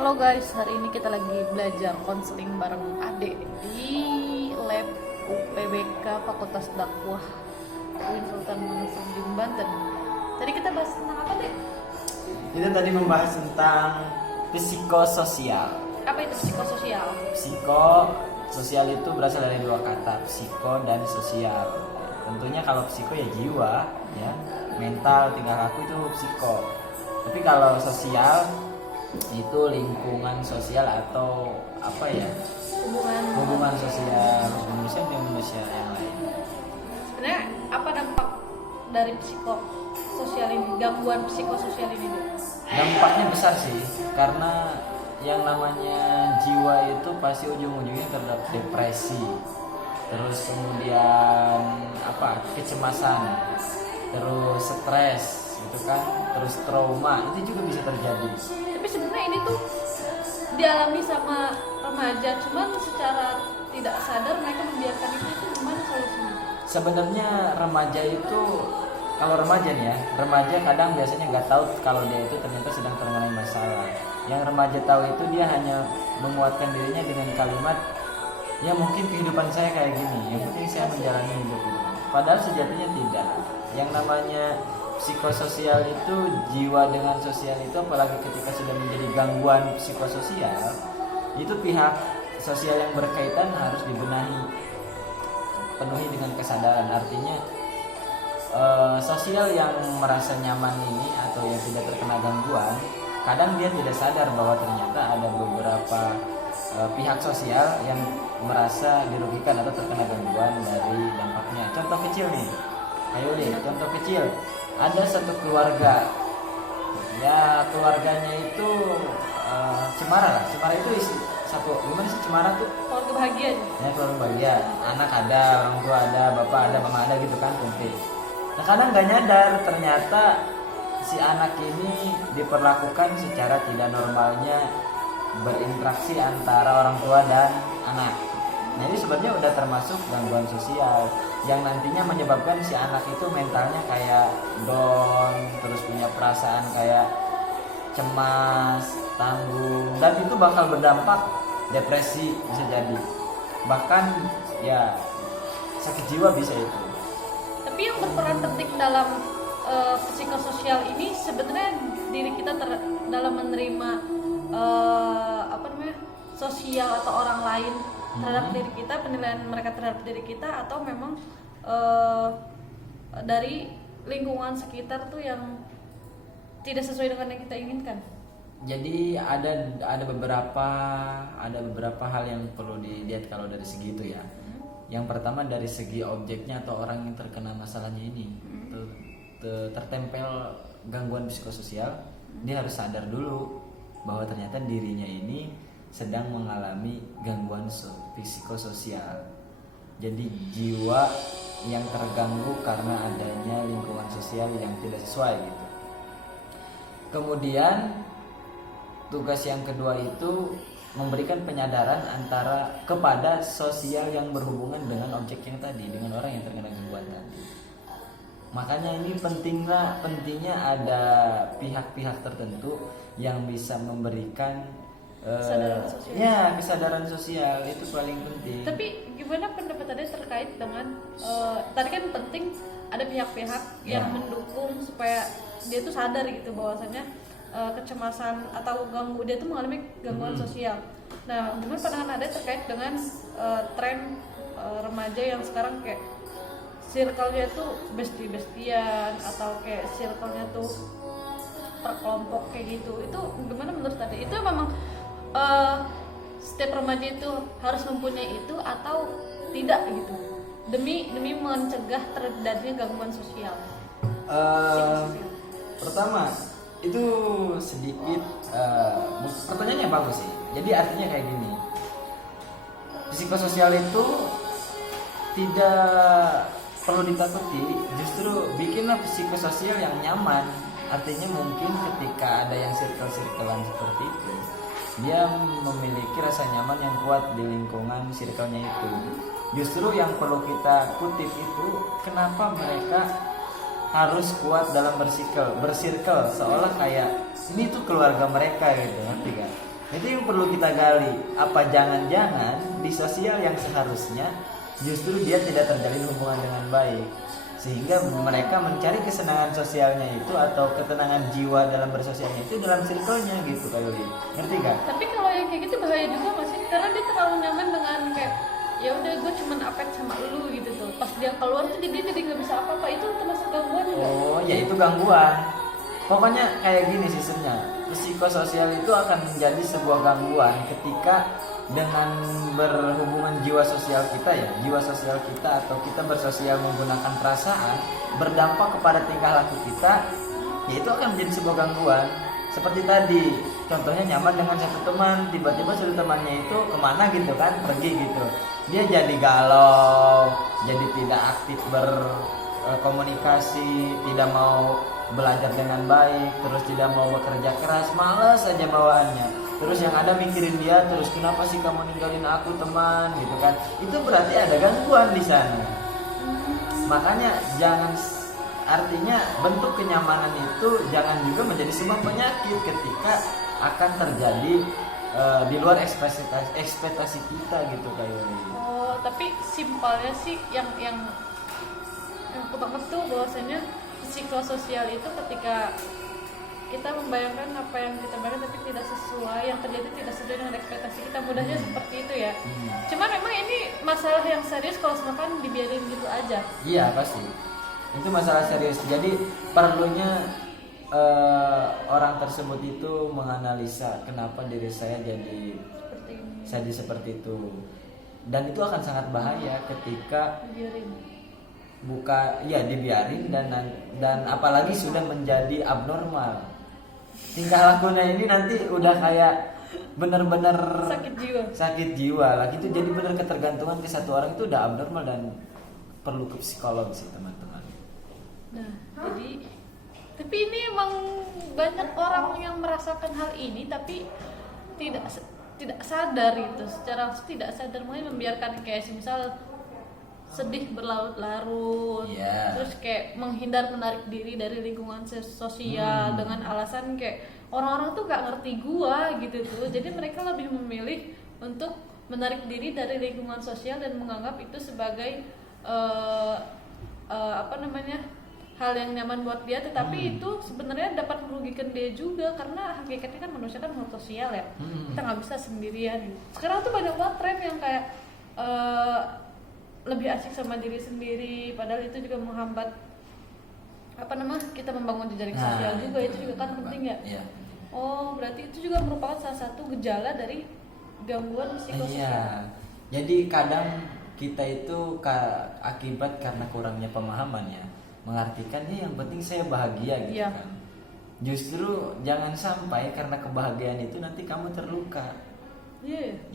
Halo guys, hari ini kita lagi belajar konseling bareng Ade di lab UPBK Fakultas Dakwah UIN Sultan Hasanuddin Banten. Tadi kita bahas tentang apa, Dek? Kita tadi membahas tentang psikososial. Apa itu psikososial? Psikososial itu berasal dari dua kata, psiko dan sosial. Tentunya kalau psiko ya jiwa, ya, mental, tingkah laku itu psiko. Tapi kalau sosial itu lingkungan sosial atau apa ya? Hubungan sosial manusia dengan manusia yang lain. Sebenarnya apa dampak dari psikososial ini, gangguan psikososial ini, Dek? Dampaknya besar sih, karena yang namanya jiwa itu pasti ujung-ujungnya terhadap depresi, terus kemudian kecemasan, terus stres, gitu kan, terus trauma itu juga bisa terjadi. Tapi sebenarnya ini tuh dialami sama remaja, cuman secara tidak sadar mereka membiarkan itu gimana solusinya? Sebenarnya remaja itu, kalau remaja nih ya, remaja kadang biasanya nggak tahu kalau dia itu ternyata sedang termengalami masalah. Yang remaja tahu itu dia hanya menguatkan dirinya dengan kalimat, ya mungkin kehidupan saya kayak gini, yang penting saya menjalani hidup ini. Padahal sejatinya tidak. Yang namanya psikososial itu, jiwa dengan sosial itu, apalagi ketika sudah menjadi gangguan psikososial, itu pihak sosial yang berkaitan harus dibenahi, penuhi dengan kesadaran. Artinya sosial yang merasa nyaman ini atau yang tidak terkena gangguan, kadang dia tidak sadar bahwa ternyata ada beberapa pihak sosial yang merasa dirugikan atau terkena gangguan dari dampaknya. Contoh kecil nih, ayo deh, contoh kecil. Ada satu keluarga, ya keluarganya itu cemara lah. Cemara itu gimana sih cemara tuh? Keluarga bahagia. Ya keluarga bahagia, anak ada, orang tua ada, bapak ada, mama ada gitu kan, kumpul. Nah kadang nggak nyadar ternyata si anak ini diperlakukan secara tidak normalnya berinteraksi antara orang tua dan anak. Nah ini sebenarnya udah termasuk gangguan sosial yang nantinya menyebabkan si anak itu mentalnya kayak down, terus punya perasaan kayak cemas, tanggung, dan itu bakal berdampak depresi bisa jadi, bahkan ya sakit jiwa bisa itu. Tapi yang berperan penting dalam psikososial ini sebenarnya diri kita dalam menerima sosial atau orang lain terhadap diri kita, penilaian mereka terhadap diri kita, atau memang dari lingkungan sekitar tuh yang tidak sesuai dengan yang kita inginkan. Jadi ada beberapa hal yang perlu dilihat kalau dari segi itu ya. Yang pertama dari segi objeknya atau orang yang terkena masalahnya ini tertempel gangguan psikososial, dia harus sadar dulu bahwa ternyata dirinya ini sedang mengalami gangguan psikososial. Jadi jiwa yang terganggu karena adanya lingkungan sosial yang tidak sesuai gitu. Kemudian tugas yang kedua itu memberikan penyadaran kepada sosial yang berhubungan dengan objek yang tadi, dengan orang yang terkena gangguan tadi. Makanya ini pentingnya ada pihak-pihak tertentu yang bisa memberikan kesadaran sosial itu paling penting. Tapi gimana pendapat Anda terkait dengan tadi kan penting ada pihak-pihak yang mendukung supaya dia tuh sadar gitu bahwasanya kecemasan atau dia tuh mengalami gangguan sosial. Nah, gimana pandangan Anda terkait dengan tren remaja yang sekarang kayak circle-nya tuh bestie-bestian atau kayak circle-nya tuh per kelompok kayak gitu? Itu gimana menurut Anda? Itu memang setiap remaja itu harus mempunyai itu atau tidak gitu, demi mencegah terjadinya gangguan sosial? Pertama itu sedikit pertanyaannya bagus sih. Jadi artinya kayak gini, psikososial itu tidak perlu ditakuti, justru bikinlah psikososial yang nyaman. Artinya mungkin ketika ada yang circle-circlean seperti itu, dia memiliki rasa nyaman yang kuat di lingkungan circle-nya itu. Justru yang perlu kita kutip itu, kenapa mereka harus kuat dalam bersirkel seolah kayak ini tuh keluarga mereka gitu, ngerti kan? Itu yang perlu kita gali. Apa jangan-jangan di sosial yang seharusnya justru dia tidak terjalin hubungan dengan baik, sehingga mereka mencari kesenangan sosialnya itu atau ketenangan jiwa dalam bersosialnya itu dalam circle-nya gitu kali. Ngerti gak? Tapi kalau yang kayak gitu bahaya juga nggak sih? Karena dia terlalu nyaman dengan kayak ya udah gue cuman apet sama lu gitu tuh. Pas dia keluar tuh dia jadi nggak bisa apa-apa. Itu termasuk gangguan nggak? Oh, ya itu gangguan. Pokoknya kayak gini sistemnya. Psikososial itu akan menjadi sebuah gangguan ketika dengan berhubungan jiwa sosial kita ya, jiwa sosial kita atau kita bersosial menggunakan perasaan berdampak kepada tingkah laku kita, ya itu akan menjadi sebuah gangguan. Seperti tadi, contohnya nyaman dengan satu teman, tiba-tiba satu temannya itu kemana gitu kan, pergi gitu. Dia jadi galau, jadi tidak aktif berkomunikasi, tidak mau belajar dengan baik, terus tidak mau bekerja keras, malas aja bawaannya. Terus yang ada mikirin dia terus, kenapa sih kamu ninggalin aku teman gitu kan. Itu berarti ada gangguan di sana. Makanya jangan, artinya bentuk kenyamanan itu jangan juga menjadi sebuah penyakit ketika akan terjadi di luar ekspektasi kita gitu kayak. Oh, tapi simpelnya sih yang aku banget tuh bahwasanya psikososial itu ketika kita membayangkan apa yang kita bayangkan tapi tidak sesuai, yang terjadi tidak sesuai dengan ekspektasi kita, mudahnya seperti itu ya. Cuma memang ini masalah yang serius kalau misalkan dibiarin gitu aja. Iya pasti, itu masalah serius. Jadi perlunya orang tersebut itu menganalisa kenapa diri saya jadi seperti itu, dan itu akan sangat bahaya ketika Dibiarin. Dibiarin dan apalagi sudah menjadi abnormal. Tingkah lakunya ini nanti udah kayak bener-bener sakit jiwa lah gitu. Jadi bener ketergantungan ke satu orang itu udah abnormal dan perlu ke psikolog sih teman-teman. Nah, tapi ini emang banyak orang yang merasakan hal ini tapi tidak sadar gitu, secara tidak sadar mungkin membiarkan kayak misal sedih berlarut-larut, terus kayak menarik diri dari lingkungan sosial dengan alasan kayak orang-orang tuh gak ngerti gua gitu tuh. Jadi mereka lebih memilih untuk menarik diri dari lingkungan sosial dan menganggap itu sebagai hal yang nyaman buat dia, tetapi itu sebenarnya dapat merugikan dia juga karena hakikatnya kan manusia kan makhluk sosial ya. Kita nggak bisa sendirian. Sekarang tuh banyak banget tren yang kayak lebih asik sama diri sendiri, padahal itu juga menghambat kita membangun jejaring sosial juga. Itu juga kan penting ya. Oh, berarti itu juga merupakan salah satu gejala dari gangguan psikososial. Iya. Jadi kadang kita itu akibat karena kurangnya pemahaman ya, mengartikannya yang penting saya bahagia gitu kan. Justru jangan sampai karena kebahagiaan itu nanti kamu terluka.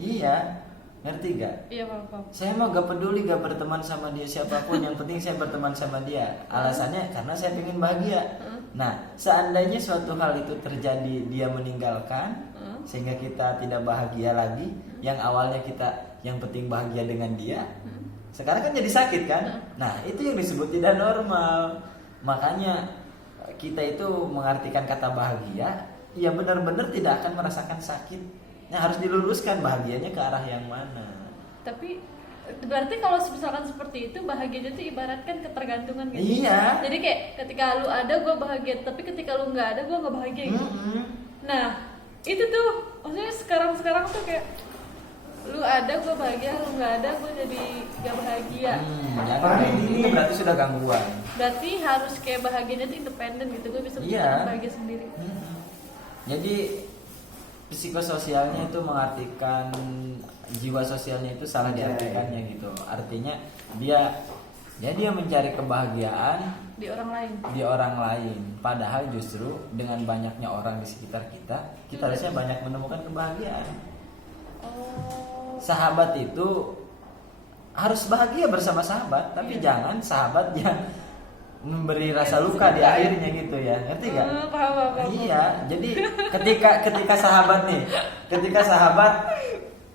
Iya. Ngerti gak? Iya, paham. Saya mah gak peduli gak berteman sama dia siapapun, yang penting saya berteman sama dia. Alasannya karena saya pengen bahagia. Nah, seandainya suatu hal itu terjadi, dia meninggalkan, sehingga kita tidak bahagia lagi, yang awalnya kita yang penting bahagia dengan dia, sekarang kan jadi sakit kan? Nah, itu yang disebut tidak normal. Makanya kita itu mengartikan kata bahagia, ya benar-benar tidak akan merasakan sakit. Nah, harus diluruskan bahagianya ke arah yang mana. Tapi berarti kalau misalkan seperti itu, bahagianya itu ibaratkan ketergantungan gitu. Iya. Jadi kayak ketika lu ada gue bahagia, tapi ketika lu nggak ada gue nggak bahagia gitu. Nah itu tuh maksudnya sekarang tuh kayak lu ada gue bahagia, lu nggak ada gue jadi nggak bahagia. Itu berarti sudah gangguan. Berarti harus kayak bahagianya tuh independen gitu, gue bisa bahagia sendiri. Jadi psikososialnya itu mengartikan jiwa sosialnya itu salah diartikannya gitu. Artinya dia mencari kebahagiaan di orang lain. Padahal justru dengan banyaknya orang di sekitar kita harusnya banyak menemukan kebahagiaan. Sahabat itu harus bahagia bersama sahabat, tapi jangan sahabat yang memberi rasa luka di akhirnya gitu ya, ngerti gak? Paham. Iya, jadi ketika sahabat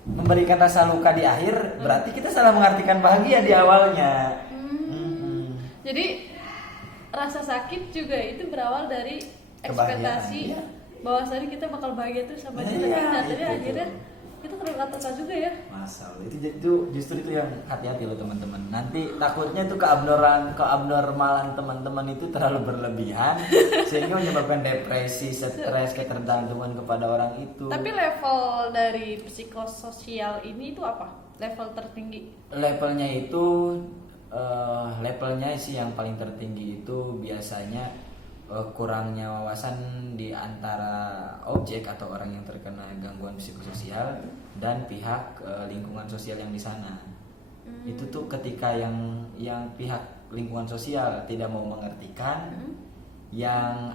memberikan rasa luka di akhir, berarti kita salah mengartikan bahagia di awalnya. Jadi rasa sakit juga itu berawal dari ekspektasi bahwasanya kita bakal bahagia tuh sama dia, Iya, tapi nyatanya itu. akhirnya kita ternyata juga ya. Masalah itu justru itu yang hati-hati loh teman-teman. Nanti takutnya tuh keabnormalan teman-teman itu terlalu berlebihan sehingga menyebabkan depresi, stres, ketergantungan kepada orang itu. Tapi level dari psikososial ini itu apa? Level tertinggi? Levelnya itu levelnya sih yang paling tertinggi itu biasanya kurangnya wawasan di antara objek atau orang yang terkena gangguan psikososial dan pihak lingkungan sosial yang di sana. Itu tuh ketika yang pihak lingkungan sosial tidak mau mengertikan, yang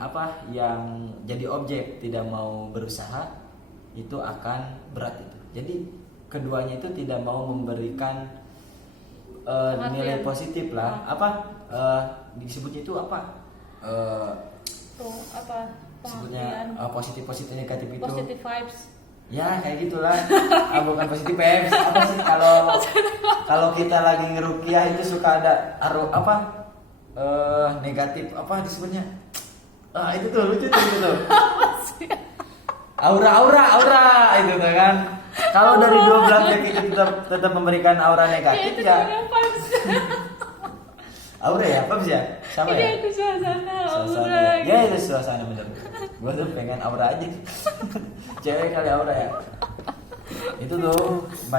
jadi objek tidak mau berusaha, itu akan berat itu. Jadi keduanya itu tidak mau memberikan nilai positif lah. Disebutnya itu apa? Tuh apa? Disebutnya positif negatif itu. Positive vibes. Ya kayak gitulah. Bukan positif vibes. Apa sih kalau kita lagi ngerukiah itu suka ada negatif apa disebutnya? Itu tuh lucu tuh gitu. Aura itu tuh kan. Kalau dari dua belah pihak itu tetap memberikan aura negatif ya. Aura ya, apa sih ya? Sama ya? Itu suasana aura. Ya itu suasana bener. Gua tuh pengen aura aja. Cewek kali aura ya. Itu tuh